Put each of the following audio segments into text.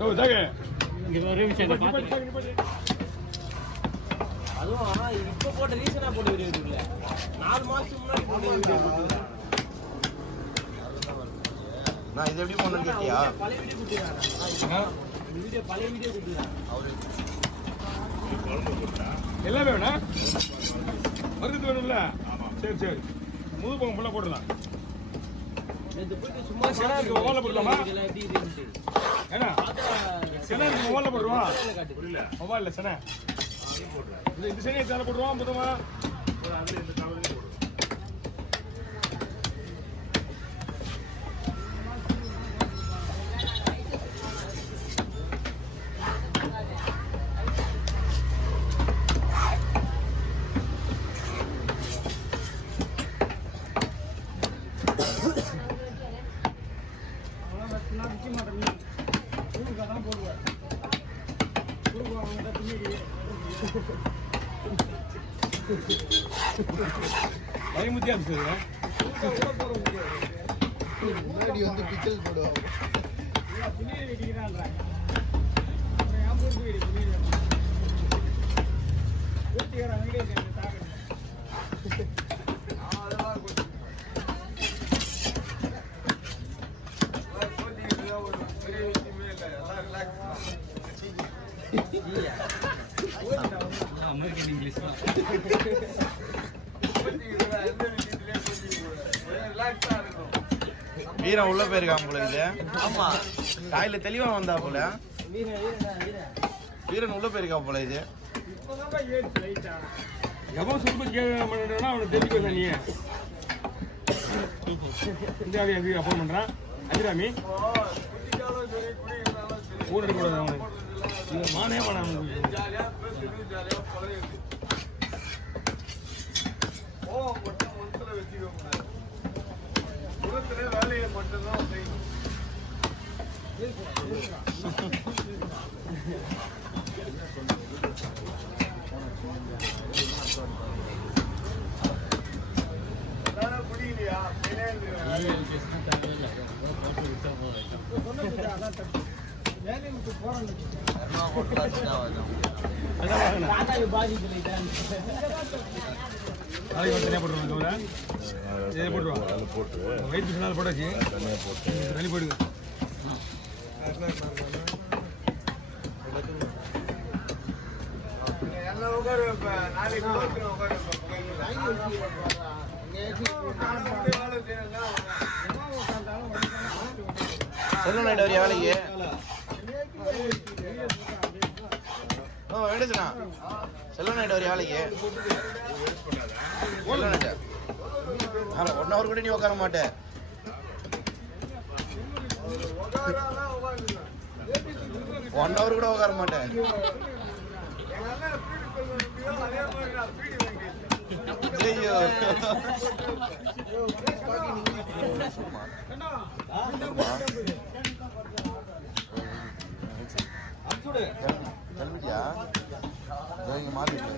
அதுவும் இப்ப போட்ட ரீசனா போட்ட வீடியோ இருக்குல்ல 4 மாசத்துக்கு முன்னாடி போட்ட வீடியோ இருக்குல்ல நான் இது எப்படி போனேன்னு கேட்டியா? பழைய வீடியோ குடுத்துறாங்க. வீடியோ பழைய வீடியோ குடுத்துறாங்க. அவரு எல்லாமே வேணா மருந்து வேணும்ல. சரி சரி முது பங்கு ஃபுல்லாக போடலாம். இது போயிட்டு சும்மா செனா இருக்கு மொபைலில் போடலாமா? எப்படி இருக்குன்னு ஏன்னா செனா இருக்கு மொபைலில் போட்டுருவான். புரியல மொபைலில் செனை இந்த செனையை தானே போட்டுருவான் புத்தமா. பயமுத்தியா இருந்துச்சு. முன்னாடி வந்து பிச்சல் போடுவாங்க. அமெரிக்கன் இங்கிலீஷ் வீரன் உள்ள போயிருக்கான் போல இது. ஆமா காயில தெளிவா வந்தா போல. வீரன் உள்ள போயிருக்கா போல இது. எவன் சுருப்பு கேட்கணும்னா அவனுக்கு தெரிஞ்சுக்கோ. நீ இந்தியாவை எங்க அப்போன் பண்றான் அஜிராமி கூட எடுக்கக்கூடாது. அவனுக்கு மானே பண்ண வேலையை மட்டும்தான் செய்யணும். புரியலையா? வயிற்று நாள் போட்டாச்சு. தள்ளி போயிடுங்க. செல்வம் நைட் வரையா வேலைக்கு? வேண்டுச்சுண்ணா செல்வம் நைட் வரையா வேலைக்கு? செல்வம் நைட்டு 1 hour கூட நீ உட்கார மாட்டேன். ஒன் ஹவர் கூட உட்கார மாட்டேன். ஐயோ கிளம்பிட்டியா? இங்கே மாட்டிட்டு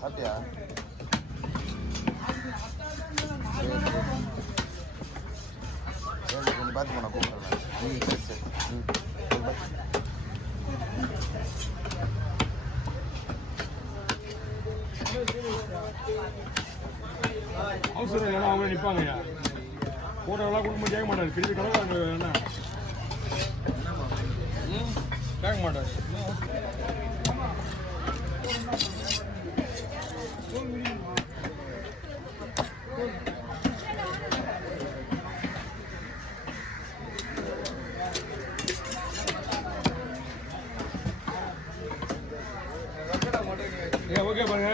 சாப்பிட்டியா? கொஞ்சம் பார்த்து போனா கூப்பிட்றேன். சரி சரி அவசரம் இல்லைன்னா அவங்க நிற்பாங்கய்யா. போட்டோவெல்லாம் கொடுக்கும்போது கேட்க மாட்டாரு. திருப்பி கடவுள் என்ன கேட்க மாட்டார். ஓகே பாருங்க.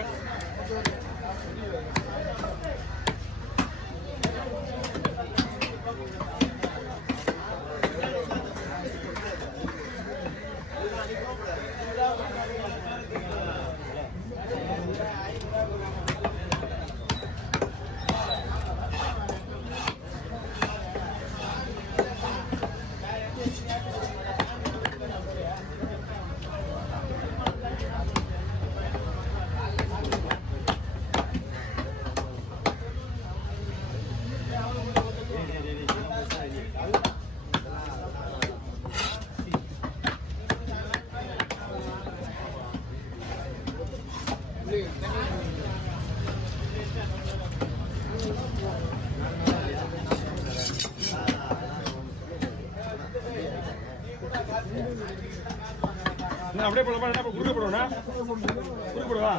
நான் அப்படியே போடலாமா என்ன குறுக்க போடுவேண்ணா குறுக்க போடுவா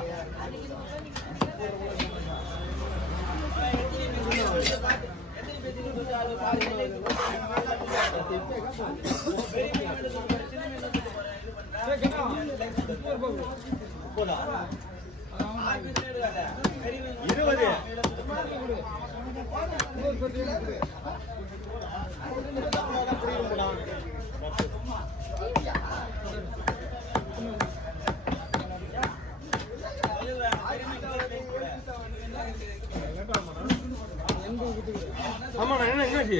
ஆமா என்ன என்னாச்சு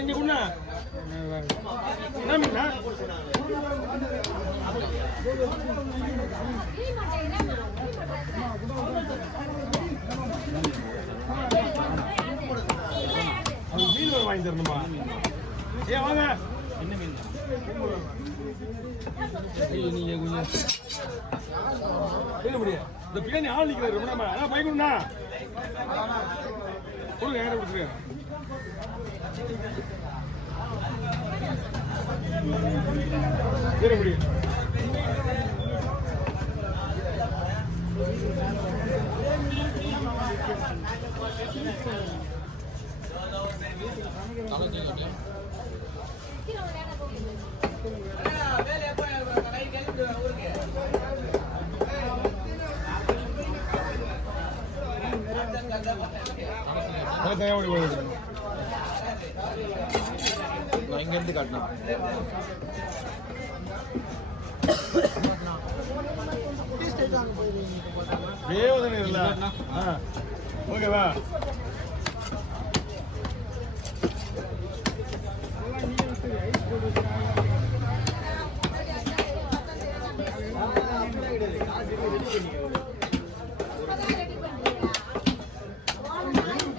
இங்க குண்ணா என்ன மீனா மீன் வர வாங்கி தரணுமா ஏன் வாங்க என்ன மீன் நீங்க கொஞ்சம் முடியாது இந்த பின்னாடி ஆள் நிற்கிறாரு ரொம்ப நம்ம அதான் பயக்கணும்னா கொடுங்க யாரை கொடுத்துருங்க ஏற முடியும் இங்கிருந்து காட்டணும் தேவதனை இல்ல ஓகேவா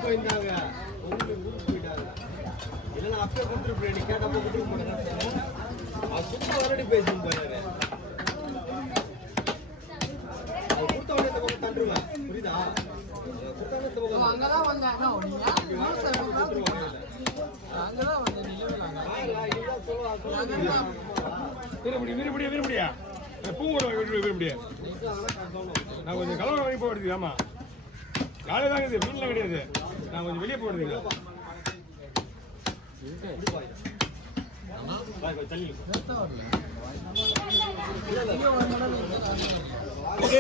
போயிருந்தாங்க ஊருக்கு போயிட்டாங்க இல்லைன்னா அப்பே கொடுத்துருப்பேன் நீ கேட்டப்போ கொடுத்துருக்க மாட்டேன் அது சும்மா வரடி பேசின்னு போயிடாரு அது கொடுத்த உடனே இந்த பக்கம் தண்டுருவேன் புரியுதா கொடுத்த உடனே இந்த பக்கம் அங்கதான் வந்தாங்க அங்கதான் வந்தேன் வீரப்படியா பூங்கோட வீரப்படியா நான் கொஞ்சம் கலவரம் வாங்கி போடுறது ஆமா காலையில் தாங்க இது மீன்லாம் கிடையாது நான் கொஞ்சம் வெளியே போடுறது ஓகே